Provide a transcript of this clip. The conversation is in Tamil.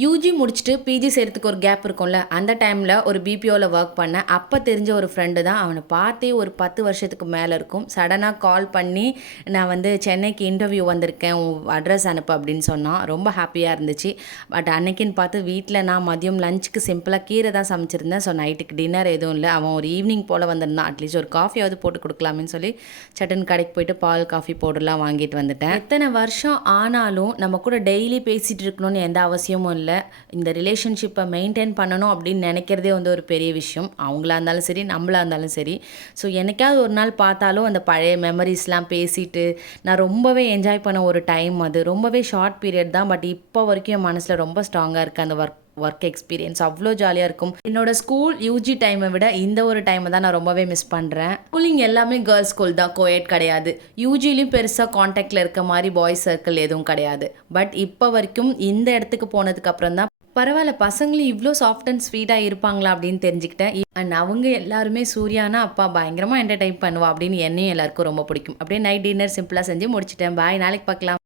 யூஜி முடிச்சுட்டு பிஜி செய்கிறதுக்கு ஒரு கேப் இருக்கும்ல, அந்த டைமில் ஒரு பிபிஓவில் ஒர்க் பண்ணேன். அப்போ தெரிஞ்ச ஒரு ஃப்ரெண்டு தான். அவனை பார்த்தே ஒரு 10 வருஷத்துக்கு மேலே இருக்கும். சடனாக கால் பண்ணி, நான் வந்து சென்னைக்கு இன்டர்வியூ வந்திருக்கேன், உன் அட்ரஸ் அனுப்பு அப்படின்னு சொன்னான். ரொம்ப ஹாப்பியாக இருந்துச்சு. பட் அன்னைக்குன்னு பார்த்து வீட்டில் நான் மதியம் லஞ்சுக்கு சிம்பிளாக கீரை தான் சமைச்சிருந்தேன். ஸோ நைட்டுக்கு டின்னர் எதுவும் இல்லை. அவன் ஒரு ஈவினிங் போல் வந்திருந்தான். அட்லீஸ்ட் ஒரு காஃபியாவது போட்டு கொடுக்கலாமேன்னு சொல்லி சட்டுன்னு கடைக்கு போயிட்டு பால் காஃபி பவுடர்லாம் வாங்கிட்டு வந்துட்டேன். எத்தனை வருஷம் ஆனாலும் நம்ம கூட டெய்லி பேசிகிட்டு இருக்கணும்னு எந்த அவசியமும் இல்லை. இந்த ரிலேஷன்ஷிப்பை மெயின்டைன் பண்ணணும் அப்படின்னு நினைக்கிறதே வந்து ஒரு பெரிய விஷயம். அவங்களா இருந்தாலும் சரி, நம்மளா இருந்தாலும் சரி. ஸோ என்னைக்காவது ஒரு நாள் பார்த்தாலும் அந்த பழைய மெமரிஸ்லாம் பேசிட்டு நான் ரொம்பவே என்ஜாய் பண்ண ஒரு டைம் அது. ரொம்பவே ஷார்ட் பீரியட் தான். பட் இப்போ வரைக்கும் என் மனசில் ரொம்ப ஸ்ட்ராங்காக இருக்குது அந்த ஒர்க் எக்ஸ்பீரியன்ஸ். அவ்வளோ ஜாலியாக இருக்கும். என்னோட ஸ்கூல் யூஜி டைமை விட இந்த ஒரு டைமை தான் நான் ரொம்பவே மிஸ் பண்ணுறேன். ஸ்கூலிங் எல்லாமே கேர்ள்ஸ் ஸ்கூல் தான், கோயட் கிடையாது. யூஜிலையும் பெருசாக காண்டாக்டில் இருக்க மாதிரி பாய்ஸ் சர்க்கிள் எதுவும் கிடையாது. பட் இப்போ வரைக்கும் இந்த இடத்துக்கு போனதுக்கப்புறம் தான் பரவாயில்ல, பசங்களும் இவ்வளோ சாஃப்ட் அண்ட் ஸ்வீட்டாக இருப்பாங்களா அப்படின்னு தெரிஞ்சுக்கிட்டேன். அண்ட் அவங்க எல்லாருமே சூர்யானா அப்பா பயங்கரமாக என்டர்டைன் பண்ணுவா அப்படின்னு என்னையும் எல்லாருக்கும் ரொம்ப பிடிக்கும். அப்படியே நைட் டின்னர் சிம்பிளாக செஞ்சு முடிச்சிட்டேன். பாய், நாளைக்கு பார்க்கலாம்.